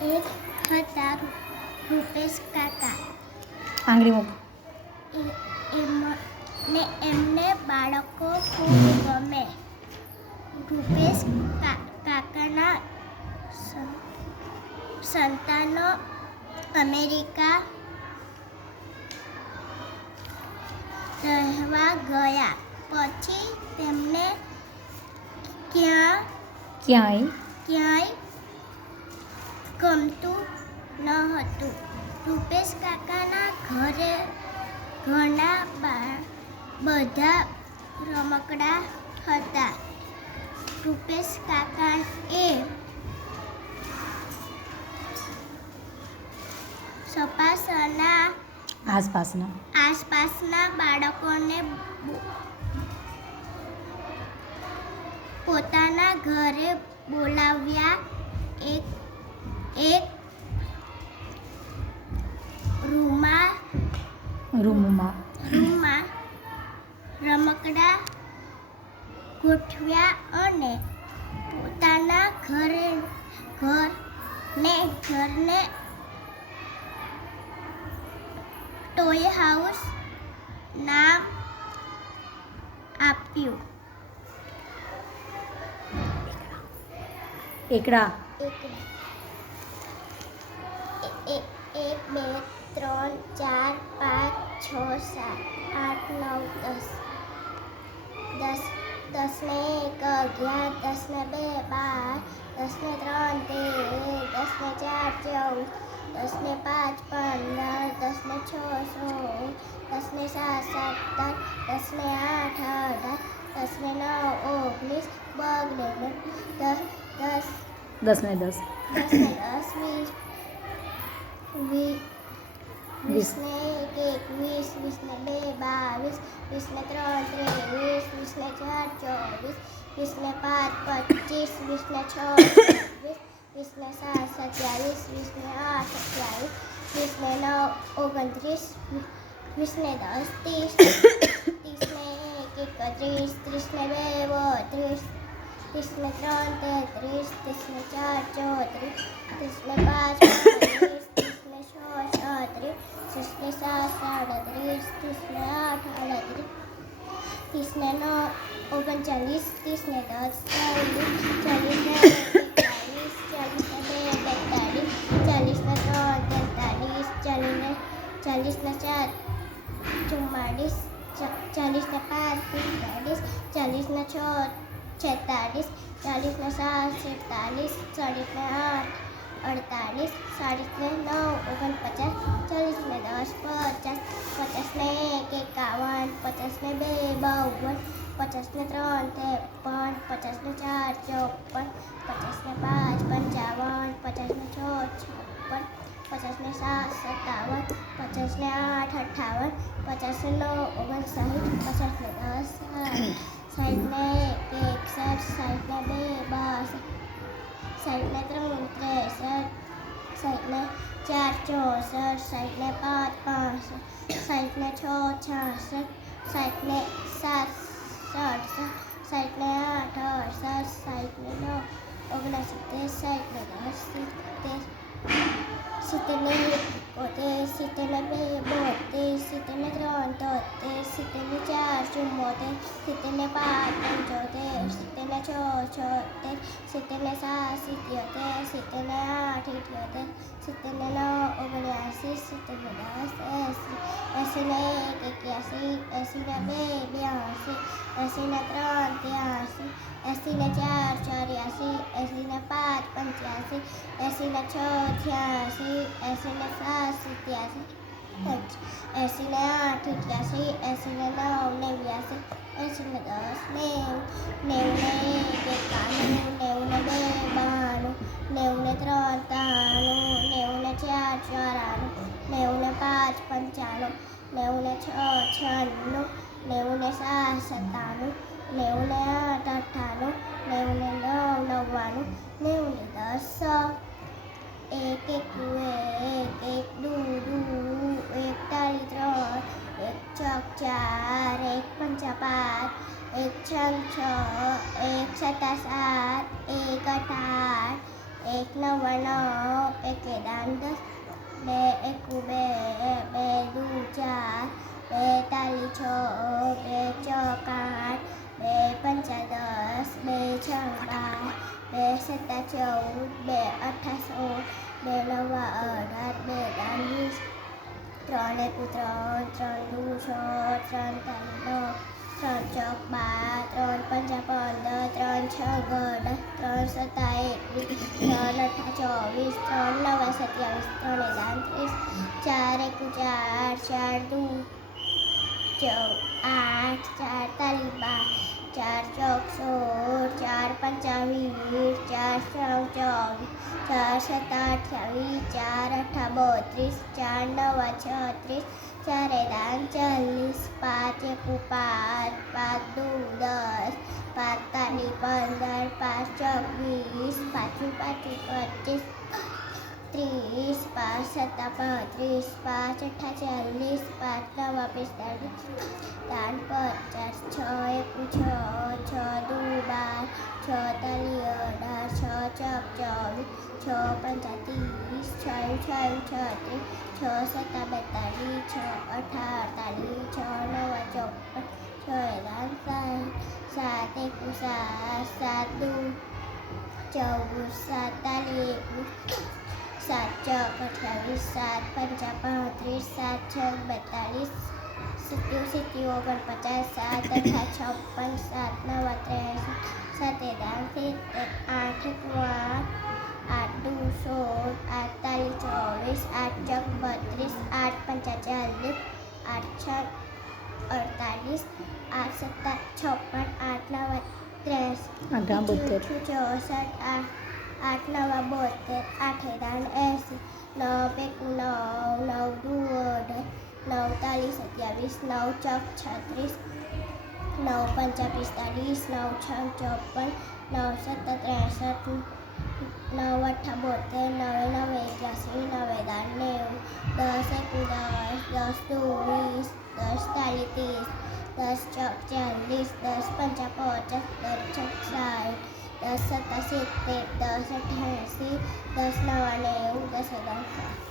એક હતા રૂપેશ કાકા. આંગળી મૂક. એમને બાળકો ખૂબ ગમે. રૂપેશ કાકાના સંતાનો અમેરિકા રહેવા ગયા. પછી તેમને ક્યાંય ગમતું ન હતું. રૂપેશ કાકાના ઘરે ઘણા બધા રમકડા હતા. રૂપેશ કાકાએ આસપાસના બાળકોને પોતાના ઘરે બોલાવ્યા. એક રૂમમાં રમકડા ગોઠવ્યા અને પોતાના ઘરને ટોય હાઉસ નામ આપ્યું. એકડા. 1 2 3 4 5 6 7 8 9 10 ને 1 11 10 ને 2 12 10 ને 3 13 10 ને 4 14 10 ને 5 15 10 ને 6 16 10 ને 7 17 10 ને 8 18 10 ને 9 19 10 ને 10 20 20 ને 1 21 20 ને 2 22 20 ને 3 23 20 ને 4 24 20 ને 5 25 20 ને 6 20 ને 7 27 20 ને 8 28 20 ને 9 29 20 ને 10 30 30 ને 1 31 30 ને 2 32 30 ને 3 33 30 ને 4 34 30 ને 5 35 30 ને 6 36 30 ને 7 37 30 ને 8 38 30 ને 9 39 30 ને 10 40 40 ને 41 40 ને 2 42 40 ને 3 43 40 ને 4 44 40 ને 5 45 40 ને 6 46 40 ને 7 47 40 ને 8 48 40 ને 9 49 40 ને 10 50 50 ને 1 51 50 ને 2 52 50 ને 3 53 50 ને 4 54 50 ને 5 55 50 ને 6 56 50 ને 7 57 50 ને 8 58 50 ને 9 59 50 ને 10 60 ને 1 61 60 ને 2 62 60 ને 3 63 60 ને 4 64 60 ને 5 65 60 ને 6 66 60 ને 7 67 60 ને 8 68 60 ને 9 69 60 ને 10 70 ને 1 70 ને 2 72 70 ને 3 73 70 ને 4 74 70 ને 5 75 70 ને 6 76 70 ને 7 77 70 ને 8 78 70 ને 9 79 70 ને 10 80 ને 1 81 80 ને 2 82 80 ને 3 83 80 ને 4 84 80 ને 5 85 80 ને 6 86 80 ને 7 87 80 ને 8 88 80 ને 9 89 80 ને 10 90 90 ને 1 91 90 ને 2 92 90 ને 3 93 90 ને 4 94 90 ને 5 95 90 ને 6 96 90 ને 7 97 90 ને 8 98 90 ને 9 99 90 ને 10 એક એક એક એક દુ એક તાળી 3 એક ચોક 4 એક પંચા 5 એક છંગ 6 એક સતા 7 એક 8 એક નવા 9, એકે દાન 10, 2 એકુ 2, 2 દુ 4, 2 તાલી 6, 2 ચોક 8, 2 પંચા 10, 2 છ 12, 2 સત્તા 14, 2 અઠા 16, 2 નવા 18, 2 દાન 20, 3 એકુ 3, 3 દુ 6, 3 તાલી 9, 3 ચોક 12, 3 પંચા 15, 3 છ 18, 3 સત્તા 21, 3 અઠા 24, 3 નવા 27, 3 દાન 30, 4 એકુ 4, 4 દુ 8, 4 તાલી 12, 4 ચોક 16, 4 પંચા 20, 4 છ 24, 4 સત્તા 28, 4 અઠા 32, 4 નવા 36, 4 દાન 40, 5 એકુ 5, 5 દુ 10, 5 તાલી 15, 5 ચોક 20, 5 પાછું 25, 30, 5 સત્તા 35, 5 અઠા 40, 5 નવા 45, દાન 50, 6 એકુ 6, 6 દુ 12, 6 તાલી 18, 6 ચોક 24, 6 પંચા 30, 6 36, 6 સત્તા 42, 6 અઠા 48, 6 નવા 54, 6 દાન 60, 7 એકુ 7, 7 દુ 14, 7 તાલી 21, 7 ચોક 28, 7 પંચા 35, 7 છ 42, 57 49, 7 અઠા 56, 7 નવા 63, 7 દાન 70, 8 એકુ 8, 8 દુ 16, 8 તાલી 24, 8 ચોક 32, 8 પંચા 40, 8 છ 48, 8 સત્તા 56, 8 નવા 83, આઠા 72. 64, 8 નવા 72, 8 દાન 80, 9 એકુ 9, 9 દુ 18, 9 તાલી 27, 9 ચોક 36, 9 પંચા 45, 9 છ 54, 9 સત્તા 63, 9 અઠા 72, 9 નવે 81, 9 દાન 90, 10 એકુ 10, 10 દુ 20, 10 તાલી 30, 10 ચોક 40, 10 પંચા 50, 10 છ 60, 10 સત્તા 70, 10 અઠા 80, 10 નવા 90, 10 દાન 60.